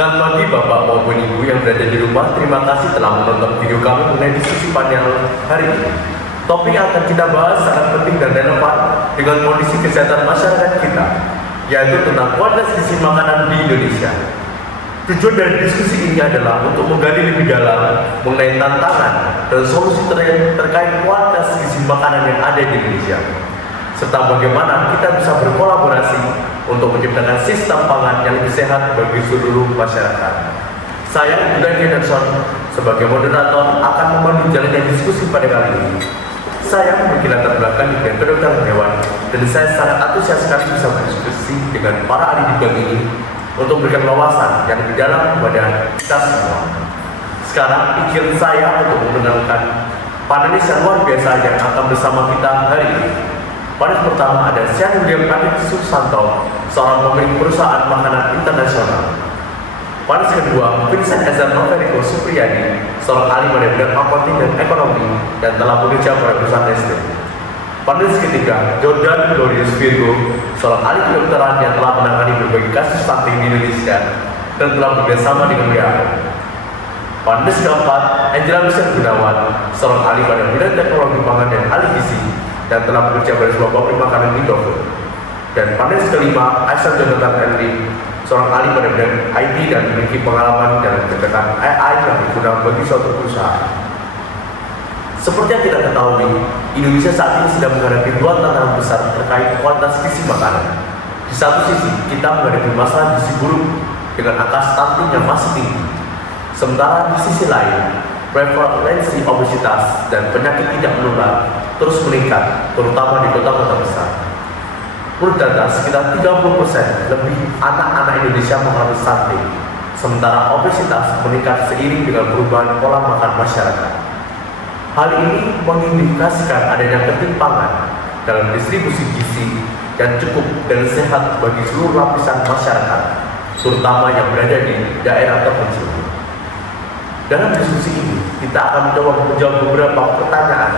Selamat pagi Bapak maupun Ibu yang berada di rumah. Terima kasih telah menonton video kami mengenai diskusi panel hari ini. Topik yang akan kita bahas sangat penting dan relevan dengan kondisi kesehatan masyarakat kita, yaitu tentang kualitas gizi makanan di Indonesia. Tujuan dari diskusi ini adalah untuk menggali lebih dalam mengenai tantangan dan solusi terkait kualitas gizi makanan yang ada di Indonesia, serta bagaimana kita bisa berkolaborasi untuk menciptakan sistem pangan yang lebih sehat bagi seluruh masyarakat. Saya, Budi Henderson, sebagai moderator akan memandu jalannya diskusi pada kali ini. Saya memiliki latar belakang di bidang kedokteran hewan, dan saya sangat antusias sekali bisa berdiskusi dengan para ahli di bidang ini untuk memberikan wawasan yang lebih dalam kepada kita semua. Sekarang, izin saya untuk mendengarkan panelis yang luar biasa yang akan bersama kita hari ini. Panelis pertama ada Sian William Adit Susanto, seorang pemilik perusahaan makanan internasional. Panelis kedua, Vincent Ezra Noveriko Supriyadi, seorang ahli pada bidang accounting dan ekonomi dan telah bekerja pada perusahaan Nestle. Panelis ketiga, Jordan Glorious Virgo, seorang ahli kedokteran yang telah menangani berbagai kasus stunting di Indonesia dan telah bekerjasama dengan WHO. Panelis keempat, Angela Michelle Gunawan, seorang ahli pada bidang teknologi pangan dan ahli gizi dan telah bekerja pada sebuah pabrik makanan di Indofood. Dan panelis kelima, Aisyah Jonathan Henry, seorang ahli pada bidang IT dan memiliki pengalaman dalam kebijakan AI yang berguna bagi suatu perusahaan. Seperti yang kita ketahui, Indonesia saat ini sedang menghadapi dua tantangan besar terkait kualitas gizi makanan. Di satu sisi, kita menghadapi masalah gizi buruk dengan angka stunting yang masih tinggi. Sementara di sisi lain, prevalensi obesitas dan penyakit tidak menular terus meningkat, terutama di kota-kota besar. Menurut data, sekitar 30% lebih anak-anak Indonesia mengalami stunting, sementara obesitas meningkat seiring dengan perubahan pola makan masyarakat. Hal ini mengindikasikan adanya ketimpangan dalam distribusi gizi yang cukup dan sehat bagi seluruh lapisan masyarakat, terutama yang berada di daerah terpencil. Dalam diskusi ini, kita akan mencoba menjawab beberapa pertanyaan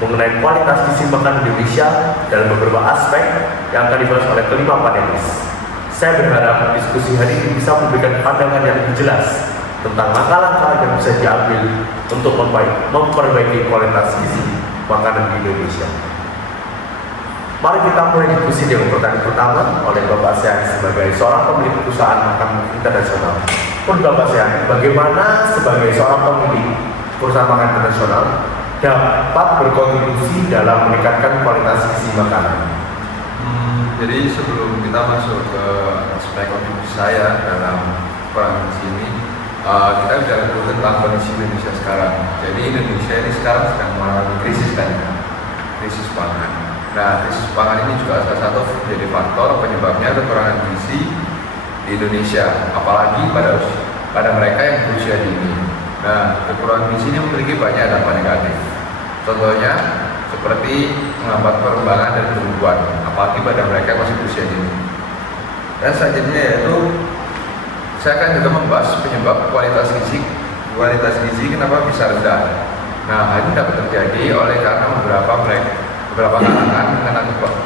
mengenai kualitas gizi makan Indonesia dalam beberapa aspek yang akan dibahas oleh kelima panelis. Saya berharap diskusi hari ini bisa memberikan pandangan yang lebih jelas tentang langkah-langkah yang bisa diambil untuk memperbaiki kualitas gizi makanan di Indonesia. Mari kita mulai diskusi dengan pertanyaan pertama oleh Bapak Sian sebagai seorang pemilik perusahaan makanan internasional. Menurut Bapak Sian, bagaimana sebagai seorang pemilik perusahaan makanan internasional dapat berkontribusi dalam meningkatkan kualitas gizi makanan? Jadi sebelum kita masuk ke aspek kontribusi saya dalam kondisi ini, kita bicara dulu tentang kondisi Indonesia sekarang. Jadi Indonesia ini sekarang sedang mengalami krisis kan, krisis pangan. Nah, krisis pangan ini juga salah satu menjadi faktor penyebabnya kekurangan gizi di Indonesia, apalagi pada mereka yang berusia dini. Nah, kekurangan gizi ini memiliki banyak dampak negatif. Contohnya seperti menghambat perkembangan dan pertumbuhan, apalagi pada mereka yang masih berusia dini. Dan selanjutnya yaitu saya akan juga membahas penyebab kualitas gizi kenapa bisa rendah. Nah, hal ini dapat terjadi oleh karena beberapa kalangan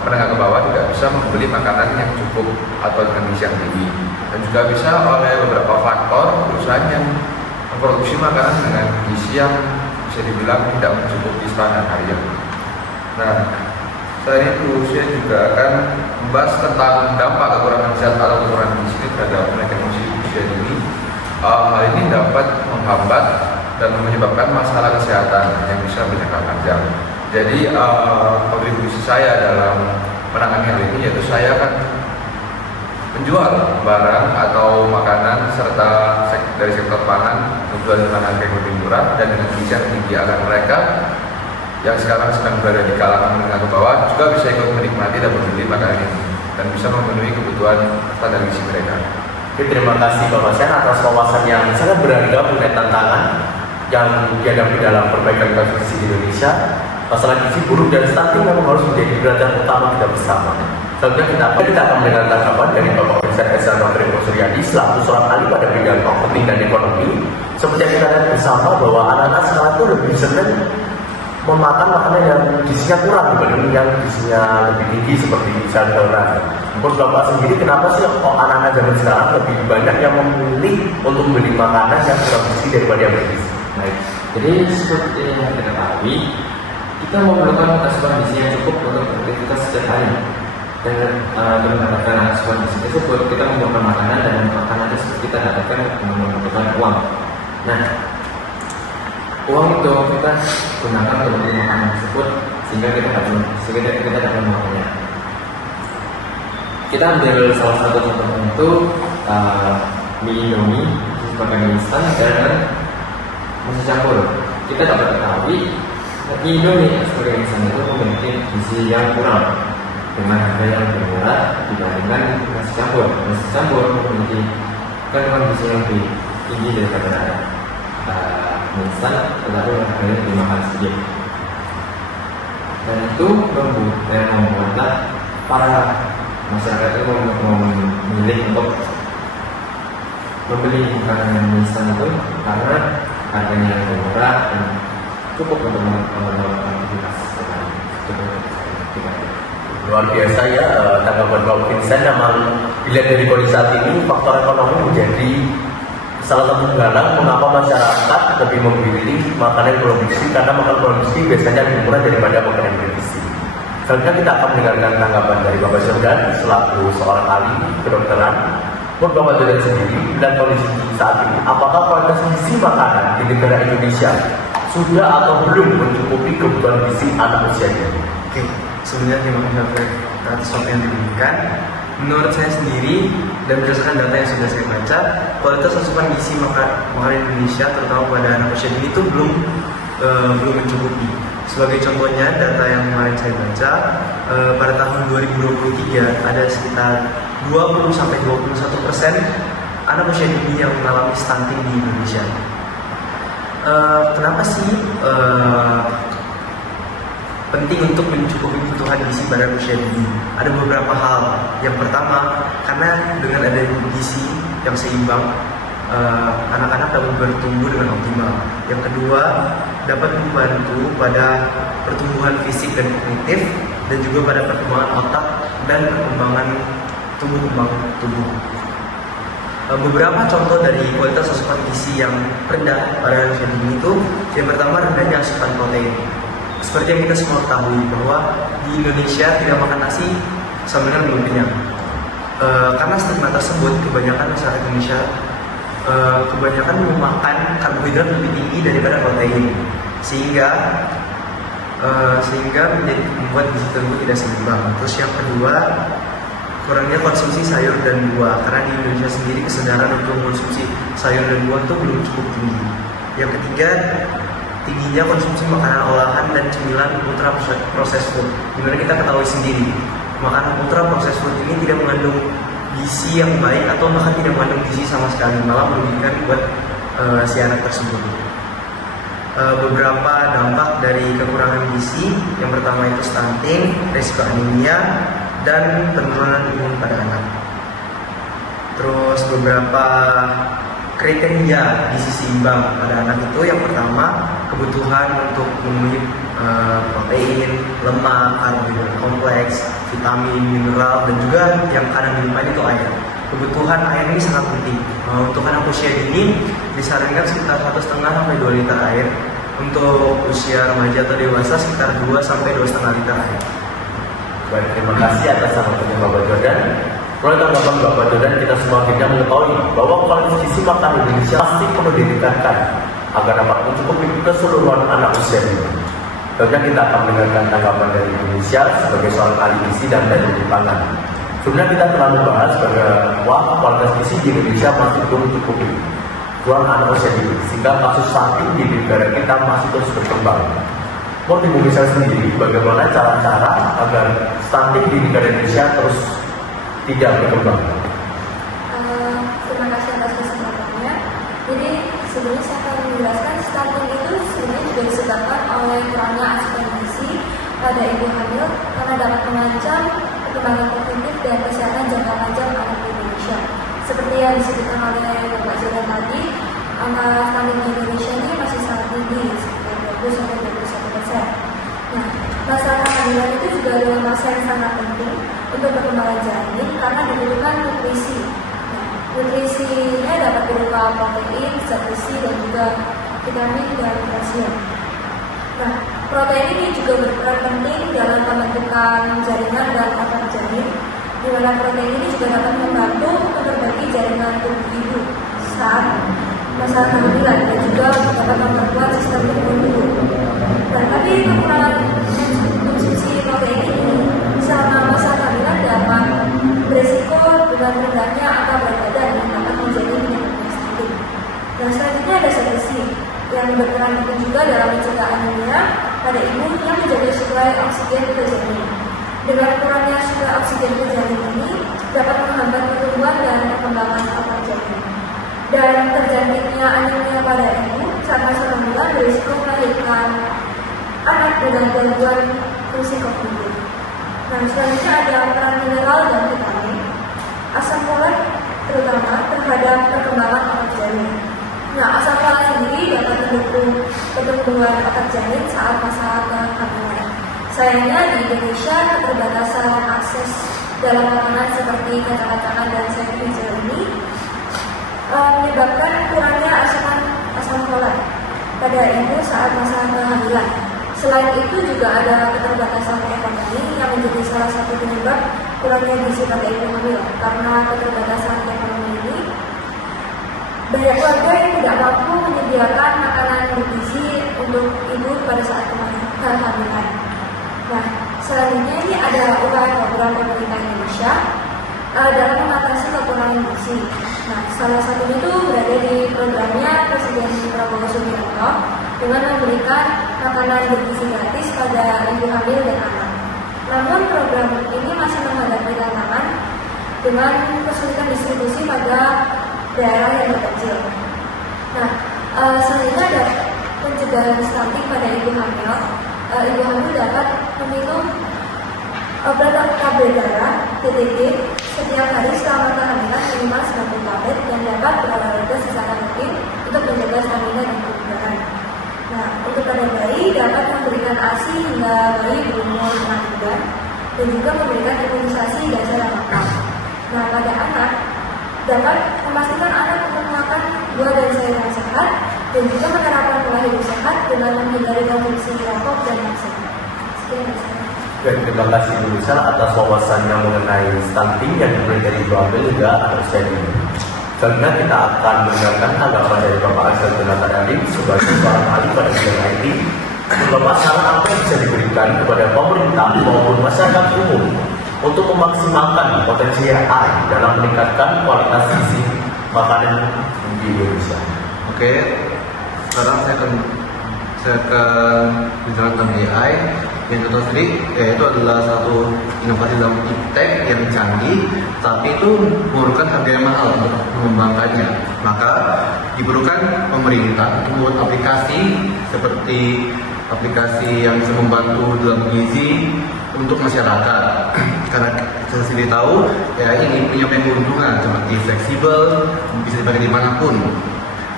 menengah ke bawah tidak bisa membeli makanan yang cukup atau dengan gizi yang tinggi, dan juga bisa oleh beberapa faktor perusahaan yang memproduksi makanan dengan gizi yang bisa dibilang tidak mencukupi standar harian. Nah, selain itu saya juga akan membahas tentang dampak kekurangan zat atau kekurangan gizi terhadap mereka yang masih usia dini. Hal ini dapat menghambat dan menyebabkan masalah kesehatan yang bisa berjangka panjang. Jadi kontribusi saya dalam menangani hal ini yaitu saya akan menjual barang atau makanan serta dari sektor pangan menjual dengan harga yang lebih murah dan dengan gizi yang tinggi agar mereka yang sekarang sedang berada di kalangan menengah ke bawah juga bisa ikut menikmati dan membeli makanan ini dan bisa memenuhi kebutuhan standar gizi mereka. Oke, terima kasih Bapak Sian atas wawasan yang sangat berharga mengenai tantangan yang dihadapi dalam perbaikan kualitas gizi di Indonesia. Masalah gizi buruk dan stunting memang harus menjadi perhatian utama kita bersama. Selanjutnya kita akan mendengar tanggapan dari Bapak Vincent Ezra Noveriko Supriyadi selaku seorang ahli pada bidang accounting dan ekonomi. Seperti yang kita lihat bersama bahwa anak-anak sekarang itu lebih senang memakan makanan yang gizinya kurang dibanding yang gizinya lebih tinggi seperti sayur-sayuran. Menurut Bapak sendiri, kenapa sih anak-anak zaman sekarang lebih banyak yang memilih untuk membeli makanan yang kurang gizi daripada yang bergizi? Baik, jadi seperti yang kita ketahui, kita memerlukan asupan gizi yang cukup untuk beraktivitas setiap hari. Dan dengan mendapatkan asupan gizi tersebut, kita membutuhkan makanan, dan makanan tersebut kita dapatkan dengan membutuhkan uang. Nah, uang itu kita gunakan untuk membeli makanan tersebut sehingga kita dapat memakannya. Kita ambil salah satu contohnya itu mie Indomie sebagai mie instan dan nasi campur. Kita dapat ketahui mie Indomie sebagai mie instan itu memiliki gizi yang kurang dengan harga yang lebih murah dibandingkan nasi campur. Nasi campur memiliki kandungan gizi yang lebih tinggi daripada mie instan, tetapi harganya lebih mahal sedikit. Dan itu membuatlah para masyarakat itu memilih untuk membeli makanan mie instan itu karena harganya lebih murah dan cukup untuk melakukan aktivitas sehari. Luar biasa ya tanggapan Pak Vincent. Memang dilihat dari kondisi saat ini, faktor ekonomi menjadi salah satu penghalang mengapa masyarakat lebih memilih makanan yang bergizi, karena makanan bergizi biasanya lebih murah daripada makanan yang bergizi. Selanjutnya kita akan mendengarkan tanggapan dari Bapak Jordan selaku seorang ahli kedokteran. Menurut Bapak Jordan sendiri, dan kondisi saat ini, apakah kualitas gizi makanan di negara Indonesia sudah atau belum mencukupi kebutuhan gizi anak usia dini? Oke, sebenarnya terima kasih atas waktu yang diberikan. Menurut saya sendiri dan berdasarkan data yang sudah saya baca, kualitas asupan gizi makanan Indonesia terutama pada anak usia dini itu belum mencukupi. Sebagai contohnya, data yang kemarin saya baca, pada tahun 2023 ada sekitar 20-21% anak usia dini yang mengalami stunting di Indonesia. Kenapa sih penting untuk mencukupi kebutuhan gizi pada usia dini? Ada beberapa hal. Yang pertama, karena dengan adanya gizi yang seimbang, anak-anak dapat bertumbuh dengan optimal. Yang kedua, dapat membantu pada pertumbuhan fisik dan kognitif, dan juga pada perkembangan otak dan perkembangan kembang tubuh. Beberapa contoh dari kualitas asupan gizi yang rendah pada usia dini itu, yang pertama, rendahnya asupan protein. Seperti yang kita semua ketahui bahwa di Indonesia tidak makan nasi sama dengan belum kenyang. Karena stigma tersebut, kebanyakan masyarakat Indonesia kebanyakan memakan karbohidrat lebih tinggi daripada protein, sehingga membuat gizi tersebut tidak seimbang. Terus yang kedua, kurangnya konsumsi sayur dan buah, karena di Indonesia sendiri kesadaran untuk mengonsumsi sayur dan buah itu belum cukup tinggi. Yang ketiga, tingginya konsumsi makanan olahan dan cemilan ultra processed food. Dimana kita ketahui sendiri, makanan ultra processed food ini tidak mengandung gizi yang baik atau bahkan tidak mengandung gizi sama sekali, malah merugikan buat si anak tersebut. Beberapa dampak dari kekurangan gizi, yang pertama itu stunting, risiko anemia, dan penurunan imun pada anak. Terus beberapa kriteria gizi seimbang pada anak itu, yang pertama, kebutuhan untuk memenuhi protein, lemak, karbohidrat kompleks, vitamin, mineral, dan juga yang kadang dilupain itu air. Kebutuhan air ini sangat penting. Untuk anak usia dini disarankan sekitar 1,5 sampai 2 liter air. Untuk usia remaja atau dewasa sekitar 2 sampai 2,5 liter air. Baik, terima kasih atas sambutannya Bapak Jordan. Melalui tanggapan Bapak Jordan, kita semua akhirnya mengetahui bahwa kualitas gizi makanan Indonesia pasti perlu ditingkatkan agar dapat mencukupi keseluruhan anak usia dini. Tentunya kita akan mendengarkan tanggapan dari Indonesia sebagai seorang ahli gizi dan teknologi pangan. Sebenarnya kita telah membahas bahwa kualitas gizi di Indonesia masih belum mencukupi keseluruhan anak usia dini, sehingga kasus stunting di negara kita masih terus berkembang. Menurut Indonesia sendiri, bagaimana cara-cara agar stunting di negara Indonesia terus tidak berkembang? Terima kasih atas kesempatannya. Jadi sebelumnya saya akan menjelaskan, stunting itu sebenarnya juga disebabkan oleh kurangnya asupan gizi pada ibu hamil, karena dapat mengancam perkembangan kognitif dan kesehatan jangka panjang anak di Indonesia. Seperti yang disebutkan oleh Bapak Jordan tadi, angka stunting di Indonesia ini masih sangat tinggi, sekitar 20-21%. Masa kehamilan itu juga adalah masa yang sangat penting untuk perkembangan janin karena dibutuhkan nutrisi. Nah, nutrisinya dapat berupa protein, zat besi, dan juga vitamin dan kalsium. Nah, protein ini juga berperan penting dalam pembentukan jaringan dan otot janin, di mana protein ini juga dapat membantu memperbaiki jaringan tubuh ibu saat masa kehamilan dan juga dapat memperkuat sistem imun. Nah, tapi kekurangan konsumsi protein ini selama masa kehamilan dapat beresiko dengan rendahnya angka berat badan yang dapat menjadi penyebab stunting. Nah, selanjutnya ada zat besi yang berperan penting juga dalam mencegah anemia pada ibu yang menjaga suplai oksigen ke janin. Dengan kurangnya suplai oksigen ke janin ini dapat menghambat pertumbuhan dan perkembangan otot janin. Dan terjangkitnya anemia pada ibu saat masa kehamilan berisiko melahirkan anak dengan gangguan fungsi kognitif. Nah, selanjutnya ada peran mineral dan vitamin. Asam folat terutama terhadap perkembangan otot janin. Nah, asam folat sendiri dapat mendukung pertumbuhan otot janin saat masa kehamilan. Sayangnya di Indonesia keterbatasan akses dalam makanan seperti kacang-kacangan dan sayur hijau ini menyebabkan kurangnya asupan asam folat pada ibu saat masa kehamilan. Selain itu juga ada keterbatasan ekonomi yang menjadi salah satu penyebab kurangnya gizi pada ibu hamil. Karena keterbatasan ekonomi ini, banyak keluarga yang tidak mampu menyediakan makanan bergizi untuk ibu pada saat kehamilan. Nah, selanjutnya ini ada upaya program pemerintah Indonesia dalam mengatasi kekurangan gizi. Nah, salah satunya itu berada di programnya Presiden Prabowo Subianto dengan memberikan makanan bergizi gratis pada ibu hamil dan anak. Namun program ini masih menghadapi tantangan dengan kesulitan distribusi pada daerah yang terpencil. Nah, selanjutnya ada pencegahan stunting pada ibu hamil. Ibu hamil dapat meminum obat KB darah (TTG) setiap hari selama kehamilan minimal 90 tablet dan dapat berolahraga secara rutin untuk menjaga stamina dan kebugaran. Nah, untuk pada bayi dapat memberikan ASI hingga bayi berumur 6 bulan dan juga memberikan imunisasi dan cara makan. Nah, pada anak dapat memastikan anak untuk makan buah dan sayuran sehat dan juga menerapkan pola hidup sehat dengan menghindari konsumsi rokok dan makan. Sekian dari saya. Dan terima kasih Bu Lisa atas wawasannya mengenai stunting yang diberikan dari Ibu Hamil juga atau ini. Selanjutnya kita akan mendengarkan tanggapan dari Bapak Azhar Jonathan Alim sebagai seorang ahli pada bidang IT. Bapak, saran apa yang bisa diberikan kepada pemerintah maupun masyarakat umum untuk memaksimalkan potensi AI dalam meningkatkan kualitas gizi makanan di Indonesia? Oke, sekarang saya akan bicara tentang AI. Yang contoh sendiri yaitu adalah satu inovasi dalam iptek yang canggih, tapi itu memerlukan harga yang mahal untuk mengembangkannya. Maka diperlukan pemerintah untuk membuat aplikasi seperti aplikasi yang bisa membantu dalam gizi untuk masyarakat. Karena saya sendiri tahu ya ini punya banyak keuntungan seperti fleksibel, bisa dipakai dimanapun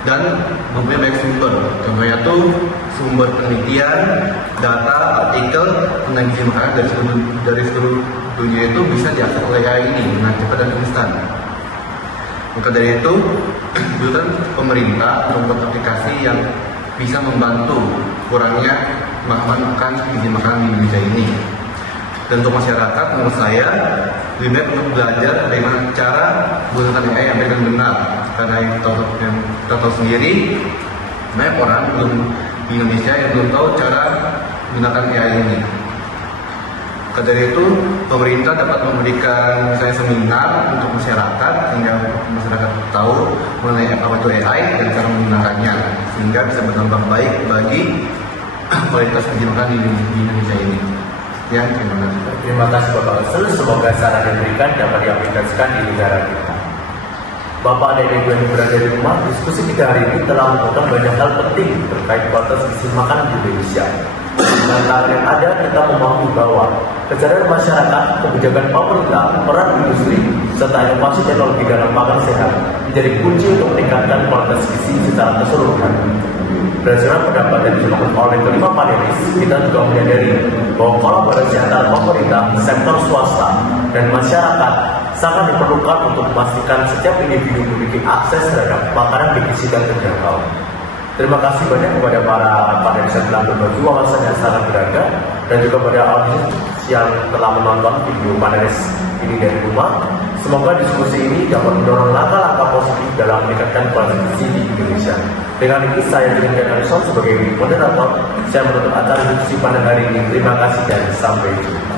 dan mempunyai banyak sumber. Contohnya tuh sumber penelitian, data, artikel tentang gizi makanan dari seluruh dunia itu bisa diakses oleh AI ini dengan cepat dan instan. Maka dari itu, dibutuhkan pemerintah membuat aplikasi yang bisa membantu kurangnya makan gizi makanan di Indonesia ini. Dan untuk masyarakat, menurut saya lebih baik untuk belajar bagaimana cara menggunakan AI yang baik dan benar. Karena yang kita tahu sendiri, banyak orang di Indonesia yang belum tahu cara menggunakan AI ini. Maka dari itu, pemerintah dapat memberikan misalnya seminar untuk masyarakat sehingga masyarakat tahu mengenai apa itu AI dan cara menggunakannya, sehingga bisa berdampak baik bagi kualitas gizi makanan di Indonesia ini. Ya, terima kasih. Terima kasih Bapak Azhar. Semoga saran yang diberikan dapat diaplikasikan di negara kita. Bapak dan Ibu yang berada di rumah, diskusi kita hari ini telah mengungkapkan banyak hal penting terkait kualitas gizi makanan di Indonesia. Dengan hal yang ada, kita memahami bahwa kesadaran masyarakat, kebijakan pemerintah, peran industri, serta inovasi teknologi dalam makan sehat menjadi kunci untuk meningkatkan kualitas gizi secara keseluruhan. berdasarkan pendapat yang dilakukan oleh kelima panelis, kita juga menyadari bahwa kolaborasi antara pemerintah, sektor swasta, dan masyarakat sangat diperlukan untuk memastikan setiap individu memiliki akses terhadap makanan bergizi dan terjangkau. Terima kasih banyak kepada para panelis yang telah berbagi wawasan yang sangat berharga, dan juga pada audiens yang telah menonton video panelis ini dari rumah. Semoga diskusi ini dapat mendorong langkah-langkah positif dalam meningkatkan kualitas gizi di Indonesia. Dengan itu saya Julian Harrison sebagai moderator, saya menutup acara diskusi pada hari ini. Terima kasih dan sampai jumpa.